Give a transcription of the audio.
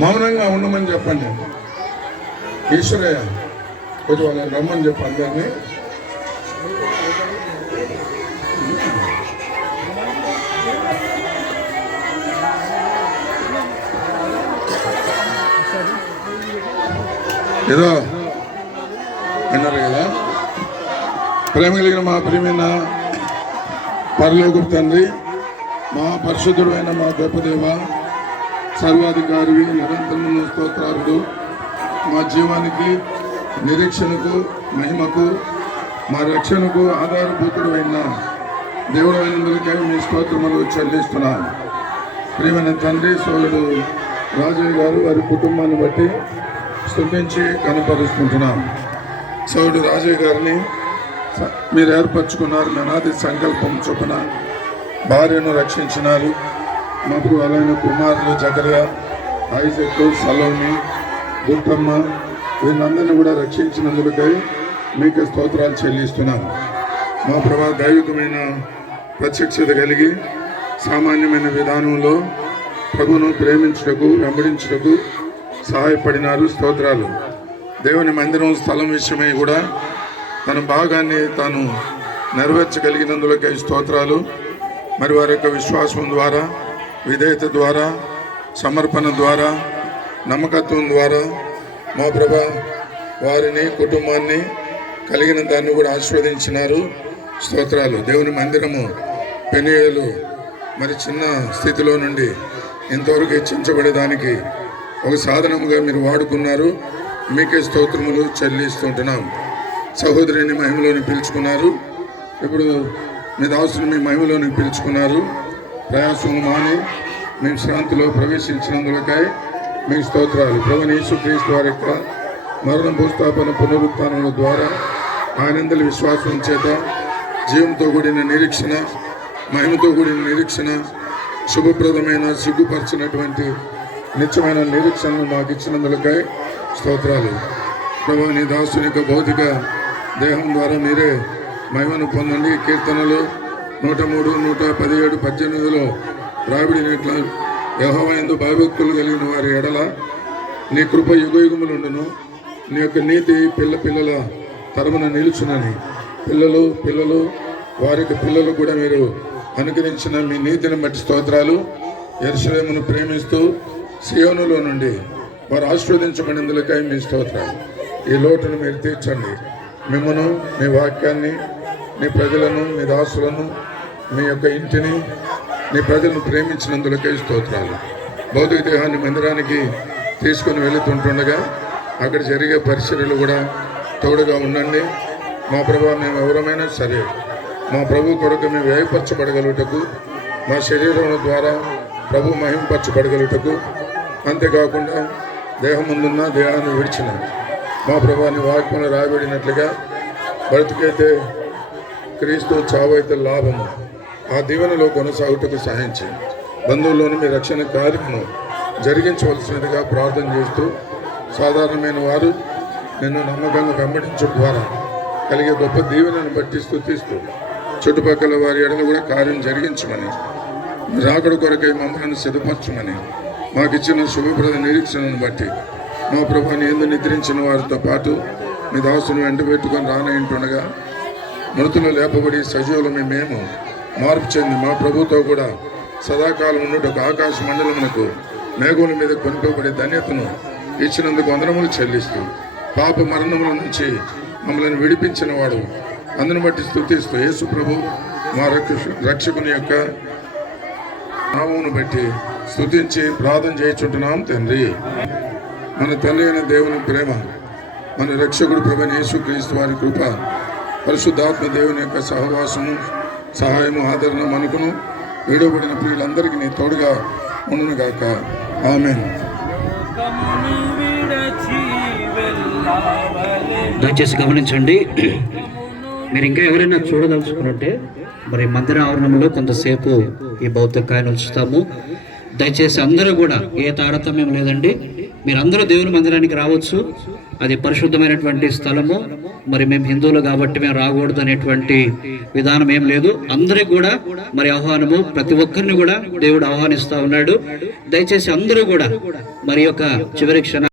మౌనంగా ఉండమని చెప్పండి. ఈశ్వరయ్య కొంచెం వాళ్ళని రమ్మని చెప్పి అందరినీ. ఏదో విన్నారు కదా. ప్రేమ కలిగిన మా ప్రియమైన పరలోకపు తండ్రి, మా పరిశుద్ధుడు అయిన మా గొప్పదేవ, సర్వాధికారివి, నిరంతరము స్తోత్రాలు, మా జీవానికి, నిరీక్షణకు, మహిమకు, మా రక్షణకు ఆధారభూతుడు అయిన దేవుడు అయినందుకై మీ స్తోత్రములు చెల్లిస్తున్నాను. ప్రియమైన తండ్రి, సోదరుడు రాజయ్య గారు వారి కుటుంబాన్ని బట్టి స్తుతించి కనపరుచుకుంటున్నాం. సోదరుడు రాజయ్య గారిని మీరు ఏర్పరచుకున్నారు. అనాది సంకల్పం చొప్పున భార్యను రక్షించినారు. మాకు అలాగే కుమారులు జకర్యా, ఐజక్, సలోమి, గుట్టమ్మ వీళ్ళందరినీ కూడా రక్షించినందుకై మీకు స్తోత్రాలు చెల్లిస్తున్నాను. మా ప్రభా దైవికమైన ప్రత్యక్షత కలిగి సామాన్యమైన విధానంలో ప్రభువును ప్రేమించుటకు, వెంబడించుటకు సహాయపడినారు. స్తోత్రాలు. దేవుని మందిరం స్థలం విషయమై కూడా తన భాగాన్ని తాను నెరవేర్చగలిగినందులకై స్తోత్రాలు. మరి వారి యొక్క విశ్వాసం ద్వారా, విధేయత ద్వారా, సమర్పణ ద్వారా, నమ్మకత్వం ద్వారా మా ప్రభా వారిని, కుటుంబాన్ని కలిగిన దాన్ని కూడా ఆశీర్వదించినారు. స్తోత్రాలు. దేవుని మందిరము పెనియేలు మరి చిన్న స్థితిలో నుండి ఇంతవరకు హెచ్చించబడేదానికి ఒక సాధనముగా మీరు వాడుకున్నారు. మీకే స్తోత్రములు చెల్లిస్తుంటున్నాం. సహోదరిని మహిమలోని పిలుచుకున్నారు. ఇప్పుడు మీ దాసుని మీ మహిమలోని పిలుచుకున్నారు. ప్రయాసము మాని మేము శాంతిలో ప్రవేశించినందులకై మీ స్తోత్రాలు. ప్రభువైన యేసుక్రీస్తు వారి యొక్క మరణ, భూస్థాపన, పునరుత్థానముల ద్వారా ఆయనందరి విశ్వాసం చేత జీవంతో కూడిన నిరీక్షణ, మహిమతో కూడిన నిరీక్షణ, శుభప్రదమైన, సిగ్గుపరిచినటువంటి నిత్యమైన నిరీక్షణను మాకు ఇచ్చినందులకై స్తోత్రాలు. ప్రభువా నీ దాసుని యొక్క భౌతిక దేహం ద్వారా మీరే మహిమను పొందండి. కీర్తనలు 103, 117, 18లో రాబడినట్ల యెహోవా యందు భయభక్తులు కలిగిన వారి ఎడల నీ కృప యుగయుగములుండును. నీ యొక్క నీతి పిల్లల తరమున నిలుచునని. పిల్లలు వారికి పిల్లలు కూడా మీరు అనుగ్రహించిన మీ నీతిని బట్టి స్తోత్రాలు. యెరూషలేమును ప్రేమిస్తూ సియోనులో నుండి వారు ఆశీర్వదించబడినందులకై మీ స్తోత్రాలు. ఈ లోటును మీరు తీర్చండి. మిమ్మను, మీ వాక్యాన్ని, నీ ప్రజలను, మీ దాసులను, మీ యొక్క ఇంటిని, నీ ప్రజలను ప్రేమించినందులకై స్తోత్రాలు. భౌతిక దేహాన్ని మందిరానికి తీసుకుని వెళుతుంటుండగా అక్కడ జరిగే పరిచర్యలు కూడా తోడుగా ఉండండి. మా ప్రభు మేము ఎవరమైనా సరే మా ప్రభు కొరకు మేము వ్యయపరచబడగలుగుటకు, మా శరీరం ద్వారా ప్రభు మహింపరచబడగలుగుటకు, అంతేకాకుండా దేహం ముందున్న దేహాన్ని విడిచిన మా ప్రభాని వాక్యంలో రాయబడినట్లుగా బ్రతుకైతే క్రీస్తు, చావైతే లాభము, ఆ దీవెనలో కొనసాగుటకు సహాయించి బంధువుల్లోని మీ రక్షణ కార్యమును జరిగించవలసినదిగా ప్రార్థన చేస్తూ, సాధారణమైన వారు నిన్ను నమ్మకంగా వెంబడించడం ద్వారా కలిగే గొప్ప దీవెనను బట్టి స్తుతిస్తూ చుట్టుపక్కల వారి ఎడల కూడా కార్యం జరిగించమని, రాకడ కొరకై మమ్మల్ని సిద్ధపరచమని, మాకు ఇచ్చిన శుభప్రద నిరీక్షణను బట్టి మా ప్రభుని ఎందు నిద్రించిన వారితో పాటు మీ దాసును వెంట పెట్టుకొని రానయింటుండగా మృతులు లేపబడి సజీవులమే మేము మార్పు చెంది మా ప్రభుతో కూడా సదాకాలం ఉన్నట్టు ఆకాశ మండలమునకు మేఘముల మీద కొనుకోబడే ధన్యతను ఇచ్చినందుకు వందనములు చెల్లిస్తూ, పాప మరణముల నుంచి మమ్మల్ని విడిపించిన వాడు అందును బట్టి స్తుతిస్తూ, యేసు ప్రభు మా రక్షకుని యొక్క నామమును బట్టి స్తుతించి ప్రార్థన చేయించుంటున్నాం తండ్రి. మన తండ్రి అయిన దేవుని ప్రేమ, మన రక్షకుడు ప్రభువైన యేసుక్రీస్తు వారి కృప, పరిశుద్ధాత్మ దేవుని యొక్క సహవాసము, సహాయము, ఆదరణ మనకును విడవబడిన ప్రియులందరికీ నీ తోడుగా ఉండును గాక. ఆమేన్. దయచేసి గమనించండి. మీరు ఇంకా ఎవరైనా చూడదలుచుకున్నట్టే మరి మందిర ఆవరణంలో కొంతసేపు ఈ భౌతికాన్ని ఉంచుతాము. దయచేసి అందరూ కూడా ఏ తారతమ్యం లేదండి, మీరందరూ దేవుని మందిరానికి రావచ్చు. అది పరిశుద్ధమైనటువంటి స్థలము. మరి మేము హిందువులు కాబట్టి మేము రాకూడదు అనేటువంటి విధానం ఏం లేదు. అందరికి కూడా మరి ఆహ్వానము, ప్రతి ఒక్కరిని కూడా దేవుడు ఆహ్వానిస్తా ఉన్నాడు. దయచేసి అందరూ కూడా మరి యొక్క చివరి క్షణ